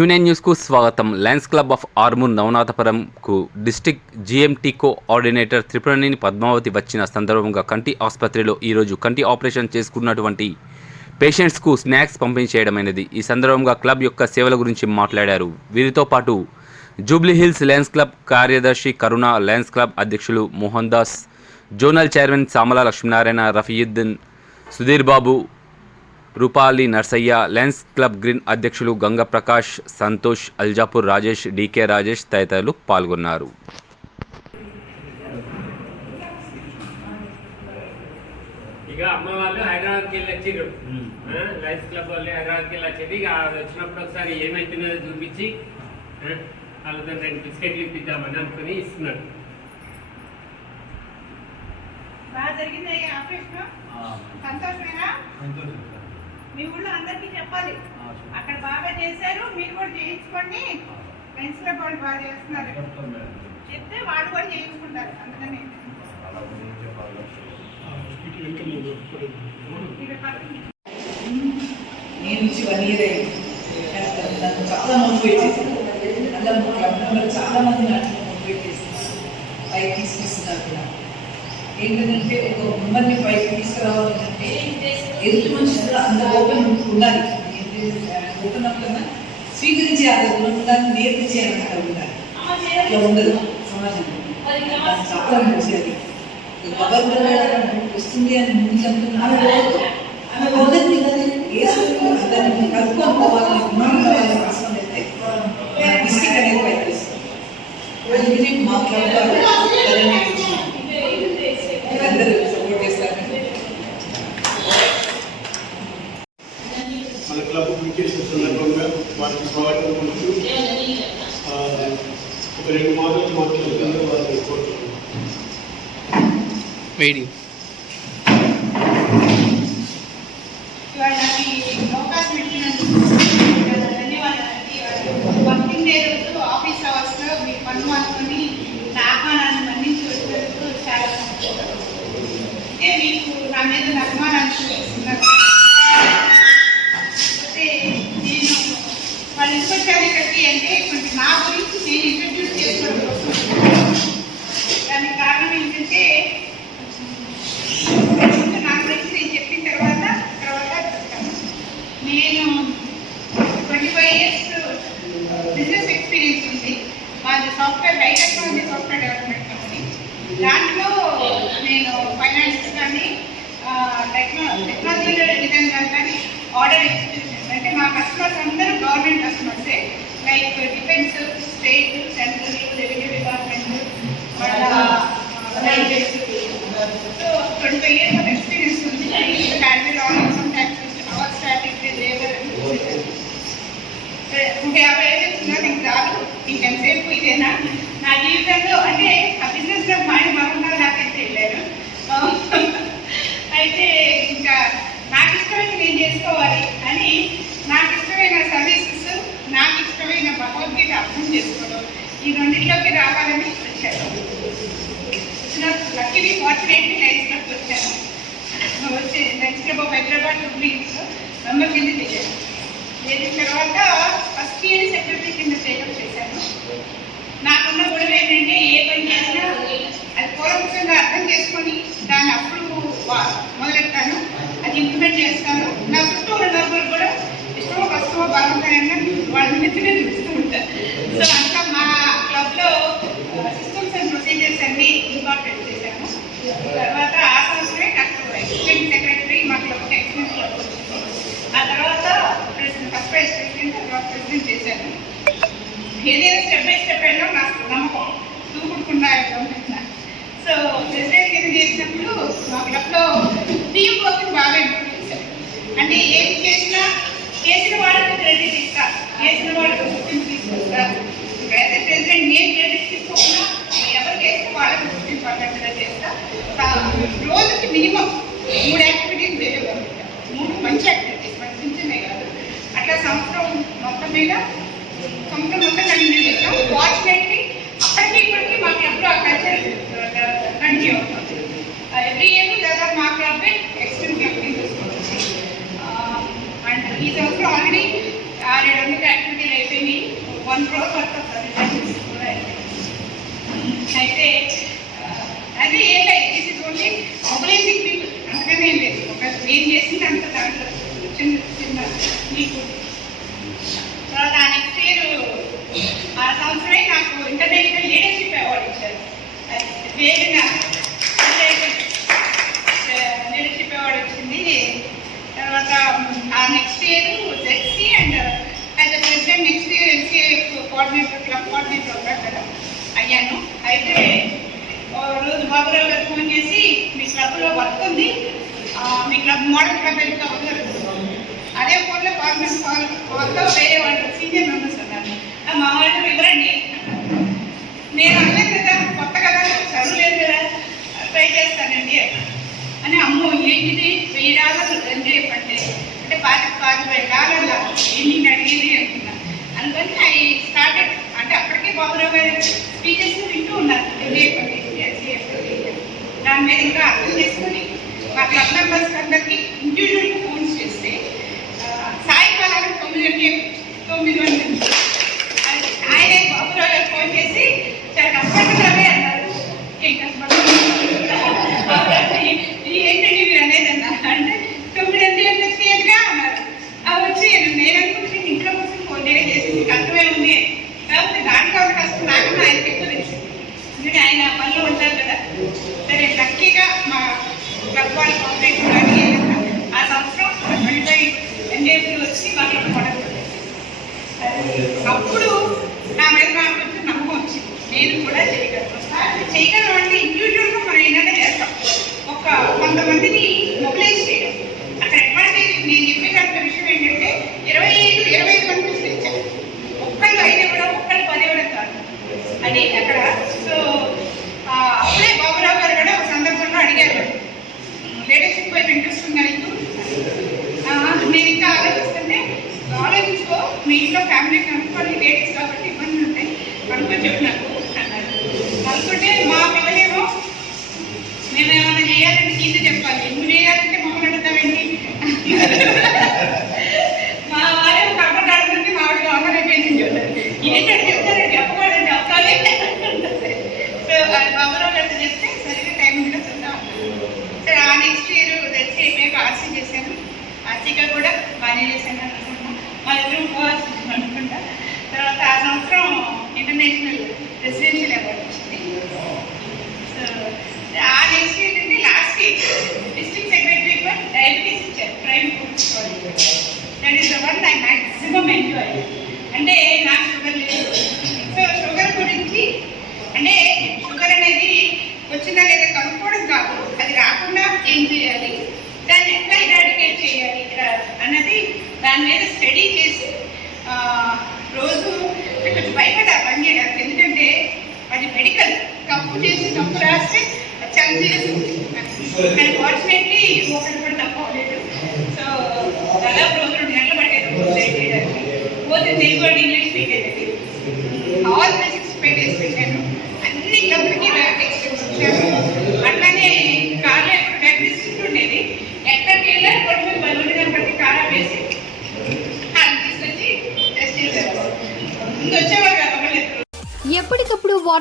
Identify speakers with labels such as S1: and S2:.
S1: Quinine న్యూస్కు స్వాగతం. Lions Club of Armoor నవనాథపురంకు district GMT coordinator Tripuraneni Padmavati వచ్చిన సందర్భంగా కంటి ఆసుపత్రిలో ఈరోజు కంటి ఆపరేషన్ చేసుకున్నటువంటి పేషెంట్స్కు స్నాక్స్ పంపిణీ చేయడమైనది. ఈ సందర్భంగా క్లబ్ యొక్క సేవల గురించి మాట్లాడారు. వీరితో పాటు జూబ్లీ హిల్స్ లయన్స్ క్లబ్ కార్యదర్శి కరుణ లయన్స్ క్లబ్ అధ్యక్షులు Mohan Das zonal chairman Samala Lakshminarayana Rafiuddin Sudhir Babu Rupali Narsaiah Lions Club Green అధ్యక్షులు గంగ ప్రకాష్ సంతోష్ అల్జాపూర్ రాజేష్ డీకే రాజేష్ తదితరులు పాల్గొన్నారు.
S2: ఇక అమ్మ వాళ్ళు హైదరాబాద్కి వెళ్ళి వచ్చిర్రు. క్లబ్ వాళ్ళు హైదరాబాద్కి వెళ్ళి వచ్చేది ఇక వచ్చినప్పుడు ఒకసారి ఏమైతున్నదో చూపించి వాళ్ళతో రెండు బిస్కెట్లు ఇప్పిద్దామని అనుకుని ఇస్తున్నారు
S3: బాగా జరిగింది సంతోషమేనా? మీ ఊళ్ళో అందరికీ చెప్పాలి. అక్కడ బాగా చేశారు మీరు కూడా చేయించుకోండి. ఫ్రెండ్స్లో వాళ్ళు బాగా చేస్తున్నారు. చెప్తే వాళ్ళు కూడా చేయించుకుంటారు. అందుకని
S4: నేను నుంచి వన్ ఇయర్ అయింది నన్ను చాలా మోటివేట్ చేసింది మెంబర్ చాలా మంది నాకు మోటివేట్ చేస్తున్నారు. పైకి తీసుకొస్తున్నారు కూడా. ఏంటంటే ఒక మెంబర్ని పైకి తీసుకురావాలంటే ఎదుటి మనిషి కూడా అంత ఓపెన్ ఉండాలి. ఓపెన్ కన్నా స్వీకరించే అంత గుణం ఉండాలి నేర్పించే అంత ఉండాలి. అట్లా ఉండదు. సమాజంలో చాలా వస్తుంది అని ఆమె వదండి దాన్ని కలుపుకొని పోవాలి. గుణం కావాలి అవసరం అయితే డిస్టిక్ అనేది పైకిస్తుంది అందుకని మా క్లబ్ అందరూ సపోర్ట్ చేస్తారు
S5: మన క్లబ్ వికేసిన సందర్భంగా వారికి స్వాగతం పలుకుతూ ఆ, ఒక రెండు మాటలు మాట్లాడుతుంటే వారిని కోరుతున్నాను
S3: ఇవాళ నాకు ఈ అవకాశం ఇచ్చినందుకు చాలా ధన్యవాదాలండి వర్కింగ్ డే రోజు ఆఫీస్ అవర్స్లో మీ పనులు అనుకుని నా ఆహ్వానాన్ని మన్నించి వచ్చినందుకు చాలా సంతోషం ఇదే మీకు నా మీద ఉన్న అభిమానాన్ని నేను twenty five years business experience ఉంది. మాది software high technology software development company దాంట్లో నేను ఫైనాన్స్ కానీ టెక్నా టెక్నాలజీలో విధంగా కానీ ఆర్డర్ ఎక్స్పీరియన్స్ అంటే మా కస్టమర్స్ అందరూ government customers like defence state central revenue department వాళ్ళ railways so twenty five years of experience ఉంది handle on income tax our static labour నూట యాభై ఐదు వచ్చినా నీకు రాదు నీకు ఎంతసేపు నా జీవితంలో అంటే ఆ బిజినెస్లో మా మరణాలు నాకైతే వెళ్ళాను. అయితే ఇంకా నాకు ఇష్టమైన నేను చేసుకోవాలి అని నాకు ఇష్టమైన సర్వీసెస్ నాకు ఇష్టమైన భగవద్గీత అర్థం చేసుకోవడం ఈ రెండింటిలోకి రావాలని వచ్చాను. లక్కీని ఫార్చునేట్లీ లైఫ్లోకి వచ్చాను. వచ్చి నెక్స్ట్ బాబు హైదరాబాద్ హుబ్లీలో మెంబర్ కింద చేశాను. చేసిన తర్వాత ఫస్ట్ ఇయర్ సెక్రటరీ కింద టేకప్ చేశాను. నాకున్న గొడవ ఏంటంటే ఏ పని చేసినా అది పూర్వపక్షంగా అర్థం చేసుకొని దాన్ని అప్పుడు మొదలెట్టాను అది ఇంప్లిమెంట్ చేస్తాను. నా చుట్టూ ఉన్న డబ్బులు కూడా ఇష్టమో కష్టమో బాగుంటాయని వాళ్ళ నెత్తినే చూస్తూ ఉంటాను సో అంతా మా క్లబ్లో సిస్టమ్స్ అండ్ ప్రొసీజర్స్ అన్ని ఇంపార్టెంట్ చేశాను. తర్వాత ఆ సంవత్సరమే నాకు అసిస్టెంట్ సెక్రటరీ మా క్లబ్ ఎక్స్పీరియన్స్ వచ్చింది ఆ తర్వాత ప్రెసిడెంట్ ఫస్ట్ వైస్ ప్రెసిడెంట్ తర్వాత ప్రెసిడెంట్ చేశాను ఏదైనా స్టెప్ బై స్టెప్ వెళ్ళడం నాకు నమ్మకం దూకుడుకుండా సో ప్రెసిడెంట్ కింద చేసినప్పుడు మా క్లబ్లో టీం వర్క్ బాగా ఇంప్రూవ్ చేశారు. అంటే ఏం చేసినా వాళ్ళకి క్రెడిట్ ఇస్తా చేసిన వాళ్ళకి గుర్తింపు తీసుకొస్తా అయితే ప్రెసిడెంట్ నేను క్రెడిట్ తీసుకోకుండా ఎవరు చేస్తే వాళ్ళకి గుర్తింపు అన్నట్టుగా చేస్తా ఆ, రోజుకి మినిమం మూడు యాక్టివిటీస్ చేయగలుగుతా మూడు మంచి యాక్టివిటీస్ మంచి చిన్న చిన్నవి కాదు అట్లా సంవత్సరం మొత్తం మీద సంవత్సరం మొత్తం కంటిన్యూ చేస్తాం. ఫార్చునేట్లీ అప్పటికి ఇప్పటికి మాకు ఎప్పుడు ఆ కల్చర్ కంటిన్యూ అవుతుంది. ఎవ్రీ ఇయర్ దాదాపు మా క్లబ్ ఎక్స్టెంట్ క్లబ్ అండ్ ఈ సంవత్సరం ఆల్రెడీ ఆరేడు వందల యాక్టివిటీలు అయిపోయినాయి. వర్క్ ఆఫ్ అడ్వర్టైజ్మెంట్ కూడా అయింది. అయితే ఆ, అది ఏం లేదు this is only mobilising people అంతకనే ఏం లేదు ఒక ఏం చేసింది అంత దాంట్లో చిన్న చిన్న మీకు తర్వాత నెక్స్ట్ ఇయర్ ఆ సంవత్సరమే నాకు ఇంటర్నేషనల్ లీడర్షిప్ అవార్డు ఇచ్చారు అది వేరుగా అవార్డు వచ్చింది. తర్వాత ఆ next year ZC and as a president next year LCF coordinator club coordinator ఉంటారు కదా అయ్యాను. అయితే ఓ రోజు బాబురావు గారు ఫోన్ చేసి మీ క్లబ్లో వర్క్ ఉంది. మీ క్లబ్ మోడల్ క్లబ్ ఎందుకు అదే ఫోన్లో గవర్నమెంట్ వేరే వాళ్ళు సీనియర్ మెంబర్స్ ఉన్నారు మా వాళ్ళు ఇవ్వరండి నేను అనలేదు కదా కొత్త కదా చదువులేదు కదా ట్రై చేస్తానండి అని అమ్మో ఏంటిది? వెయ్యి డాలర్లు రెండు అంటే అంటే పాతి పాతి వెయ్యి ఏంటి అడిగేది అనుకున్నా అందుకని ఐ స్టార్టెడ్ అంటే అప్పటికే బాబురావు గారు స్పీచెస్ వింటూ ఉన్నారు. ఎంజాయ్ దాని మీద ఇంకా అర్థం చేసుకొని మా క్లబ్ మెంబర్స్ అందరికీ ఇండివిజువల్గా ఫోన్స్ చేస్తే ఆ, సాయంకాలం తొమ్మిది గంటలకి తొమ్మిది గంటల నుంచి అది ఆయన బాబురావు గారు ఫోన్ చేసి చాలా కష్టపడ్డారే అన్నారు ఏం కష్టపడ్డారు ఏంటండి మీరు అనేది అన్న అంటే తొమ్మిది గంటల గంటలకు చేయదుగా అన్నారు ఆ వచ్చి నేను అనుకుంటున్నాను ఇంట్లో కూర్చొని ఫోన్ నేనే చేసి మీకు అర్థమే ఉంది కాబట్టి దాంట్లో ఒక కష్టం నాకన్నా ఆయనకి ఎక్కువ తెలిసింది ఎందుకంటే ఆయన పనిలో ఉంటారు కదా. సరే లక్కీగా మా క్లబ్ కాంగ్రెస్ కానీ ఆ సంవత్సరం ట్వంటీ ఫైవ్ ఎన్డీఎఫ్లు వచ్చి మా క్లబ్ అప్పుడు నా మీద నాకు కొంచెం నమ్మకం వచ్చింది. నేను కూడా చేయగలను. చేయగలం అంటే ఇండివిజువల్గా మనం ఏదైనా చేస్తాం. ఒక కొంతమందిని మొబిలైజ్ చేయడం అక్కడ అడ్వాంటేజ్ నేను చెప్పే దాంట్లో విషయం ఏంటంటే ఇరవై ఐదు ఇరవై ఐదు మంది పిలిచారు ఒక్కళ్ళు ఐదు ఇవ్వడం ఒక్కళ్ళు పది ఇవ్వడం కాదు అది అక్కడ సో ఆ, అప్పుడే బాబురావు గారు కూడా ఒక సందర్భంలో అడిగారు లీడర్షిప్ వైపు ఇంట్రెస్ట్ ఉందా నీకు ఆ, నేను ఇంకా ఆలోచిస్తుంటే ఆలోచించుకో మీ ఇంట్లో ఫ్యామిలీ కనుక్కొని లేడీస్ కాబట్టి ఇబ్బంది ఉంటాయి. కనుక్కొని చెప్పు నాకు అన్నారు అనుకుంటే మా పిల్లలేమో మేము ఏమైనా చేయాలంటే కింద చెప్పాలి? నువ్వు చేయాలంటే మమ్మల్ని అడుగుతావేంటి మా వారే కబడ్డీ ఆడుతుంటే మా ఆవిడ గవర్నర్ అయిపోయింది చెప్తారు. ఏంటంటే చెప్తారండి చెప్పకూడదండి అవకాలే సో అది బాబురావు గారితో చెప్తే సరిగ్గా టైం కూడా చూద్దాం. సరే ఆ నెక్స్ట్ ఇయర్ తెచ్చి అయిపోయాక ఆర్సీ చేశాను. ఆర్సీగా కూడా బాగానే చేశాను అనుకుంటా మా ఇద్దరు పోవాల్సి అనుకుంటా తర్వాత ఆ సంవత్సరం ఇంటర్నేషనల్ రెసిడెన్షియల్ అవార్డు వచ్చింది. సో ఆ నెక్స్ట్ ఏంటంటే last district secretary for diabetes ఇచ్చారు prime food that is the one I maximum enjoy అంటే నాకు షుగర్ లేదు. సో షుగర్ గురించి అంటే షుగర్ అనేది వచ్చిందా లేదా కనుక్కోవడం కాదు. అది రాకుండా ఏం చేయాలి? దాన్ని ఎట్లా ఇరాడికేట్ చేయాలి? ఇక్కడ అన్నది దాని మీద స్టడీ చేసి ఆ, రోజు అంటే కొంచెం భయపడా పని చేయడానికి ఎందుకంటే అది మెడికల్ తప్పు చేసి డబ్బు రాస్తే అది చాలా కానీ ఫార్చునేట్లీ ఒకటి కూడా తప్పు అవ్వలేదు సో దాదాపు రోజు రెండు గంటలు పట్టేది పోతే తెలుగు అండ్ ఇంగ్లీష్ పెట్టేది ఆల్